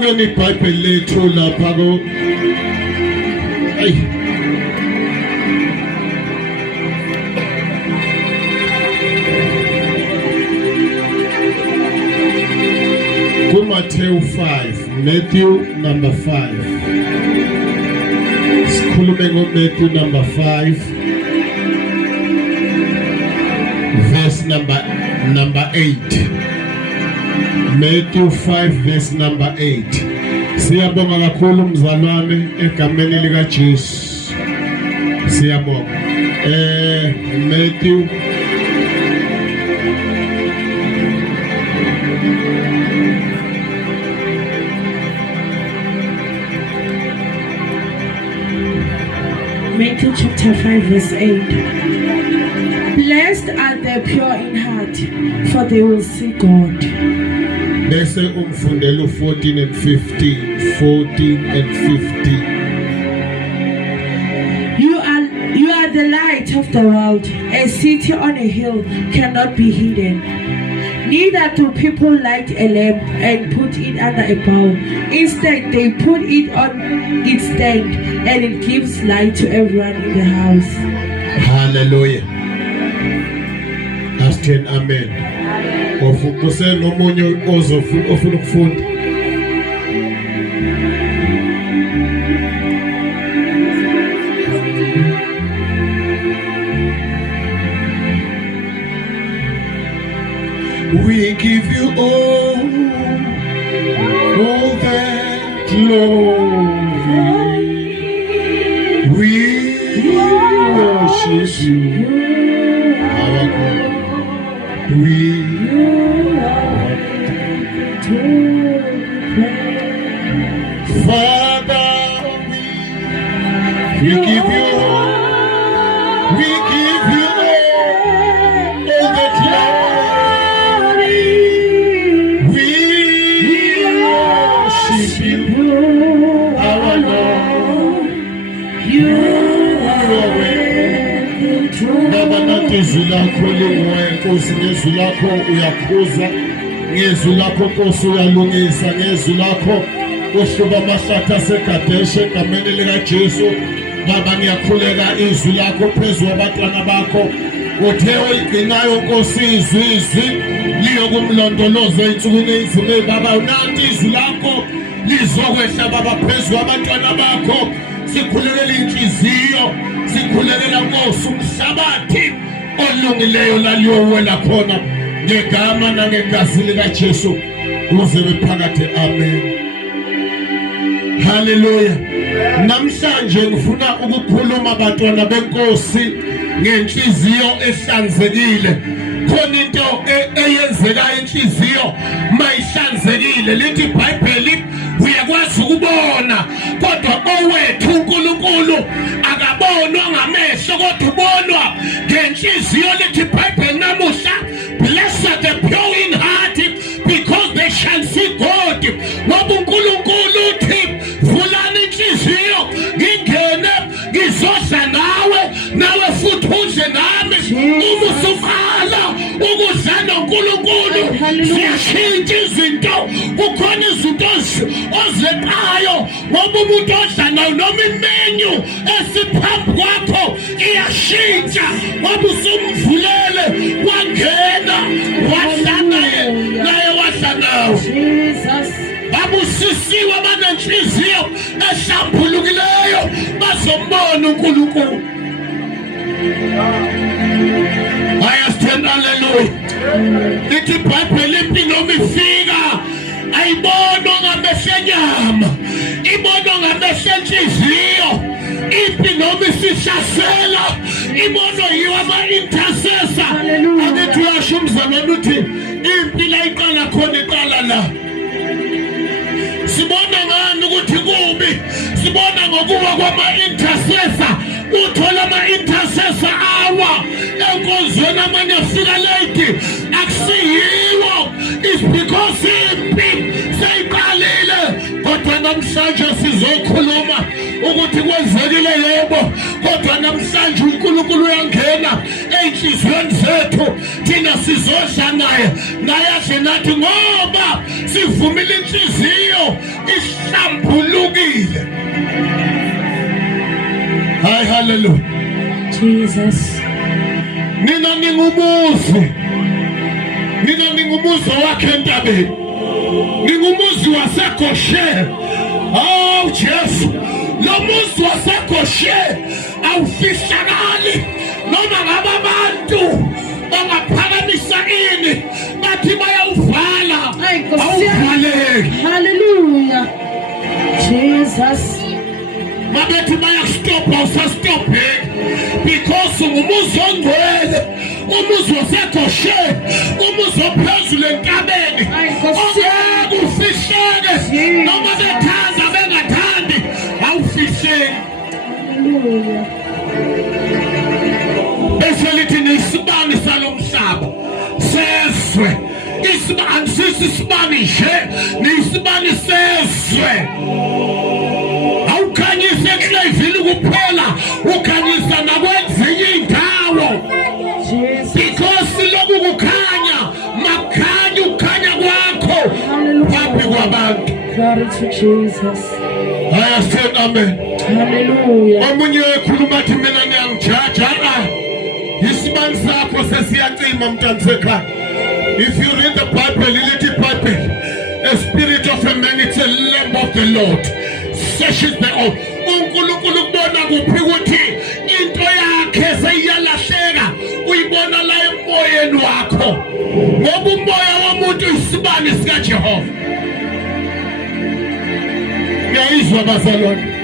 Asibuke iBhayibheli lethu lapha ko Matthew 5, Matthew number 5. Sikhulume ngoMatthew number 5, verse number 8. Matthew 5 verse number 8. Siyabonga kakhulu mzalwane egameni lika Jesu. Siyabonga. Matthew Matthew chapter 5 verse 8. Blessed are the pure in heart, for they will see God. Bese umfundelo 14 and 15. 14 and 15. You are the light of the world. A city on a hill cannot be hidden. Neither do people light a lamp and put it under a bowl. Instead, they put it on its stand, and it gives light to everyone in the house. Hallelujah. Amen. Amen. Ofukuse nomunye ofuna ukufunda. We give you all that glory. We worship you, our God. We Father, we give you all. We give you all that glory. We worship you, our Lord. You are Baba nathi izwi lakho linguwe Nkosi, ngezwi lakho uyakhuza, ngezwi lakho Nkosi uyalungisa, ngezwi lakho ushuba amahlathi asegadeshe egameni lika Jesu. Baba ngiyakhuleka izwi lakho phezu kwabantwana bakho, uthe oligcinayo Nkosi izwi liyokumlondoloza ensukwini ezimele. Baba nathi izwi lakho lizokwehla Baba phezu kwabantwana bakho. Sikhulekela inhliziyo, sikhulekela Nkosi umhlabathi olungileyo laliyowela khona ngegama nangegazi lika Jesu uze bephakathe. Amen. Hallelujah. Namhlanje ngifuna ukukhuluma bantwana benkosi ngenhliziyo ehlanzekile. Khona into eyenzeka inhliziyo mayihlanzekile. Lithi iBhayibheli uyakwazi ukubona, kodwa owethu uNkulunkulu akabonwa ngamehlo kodwa ubonwa ngenhliziyo. Lithi iBhayibheli namuhla, blessed are the pure in heart, because they shall see God. Ngoba uNkulunkulu uthi vulani inhliziyo ngingene ngizodla nawe futhi udle nami. Uma usuqala ukudla noNkulunkulu ziyashintsha izinto. Kukhona izinto ozeqayo ngoba umuntu odla nayo noma imenyu esiphambi kwakho iyashintsha ngoba usumvulele wangena wadla naye wadla nawe. Babusisiwe abanenhliziyo ehlambulukileyo bazombona uNkulunkulu. Stand, hallelujah. Lithi iBhayibheli impilo ifika ayibonwa ngamehlo enyama, ibonwa ngamehlo enhliziyo. Impilo isihlasela ibonwa yiwo ama-intercessor. Akethi uyasho umzalwane uthi impilo ayiqala khona iqala la. Sibona ngani ukuthi kubi? Sibona ngokuba kwama-intercessor. Uthola ama-intercessor awa enkonzweni, amanye afika late. Akusiyiwo, it's because impi seyiqalile. Kodwa namhlanje sizokhuluma ukuthi kwenzekile yebo, kodwa namhlanje uNkulunkulu uyangena ey'nhliziyweni zethu, thina sizodla naye adle nathi, ngoba sivumile inhliziyo ihlambulukile. Hayi hallelujah. Jesus. Nina ningumuzi wakhe entabeni. Ningumuzi waseGosheni. Oh Jesu, lo muzi waseGosheni awufihlakali noma ngabe abantu bangaphakamisa ini bathi bayawuvala awuvaleki. Hallelujah. Jesus. Mabethi bayastopha awusastopeki because ungumuzi ongcwele, umuzi waseGosheni, umuzi ophezulu entabeni ongeke ufihleke noma bethaza bengathandi awufihleki. Hallelujah. Bese lithi nisibani salomhlaba sezwe. Isibani sisibani nje, nisibani sezwe. Awukhanyise eklevini kuphela, ukhanyisa nakwezinye indawo. Because lokhu kukhanya makhanya ukukhanya kwakho phambi kwabantu. Glory to Jesus. Haya say amen. Hallelujah. Omunye ekhuluma athi mina ngiyangijaja. Isibani sakho sesiyacima mntansekhaya. If you read the Bible, little Bible, a spirit of a man, it's a lamb of the Lord. Searches the earth. uNkulunkulu kubona kuphi ukuthi into yakhe seyiyalahleka uyibona la emoyeni wakho ngoba umoya womuntu isibani sika Jehova. Ngiyizwa bazalwane.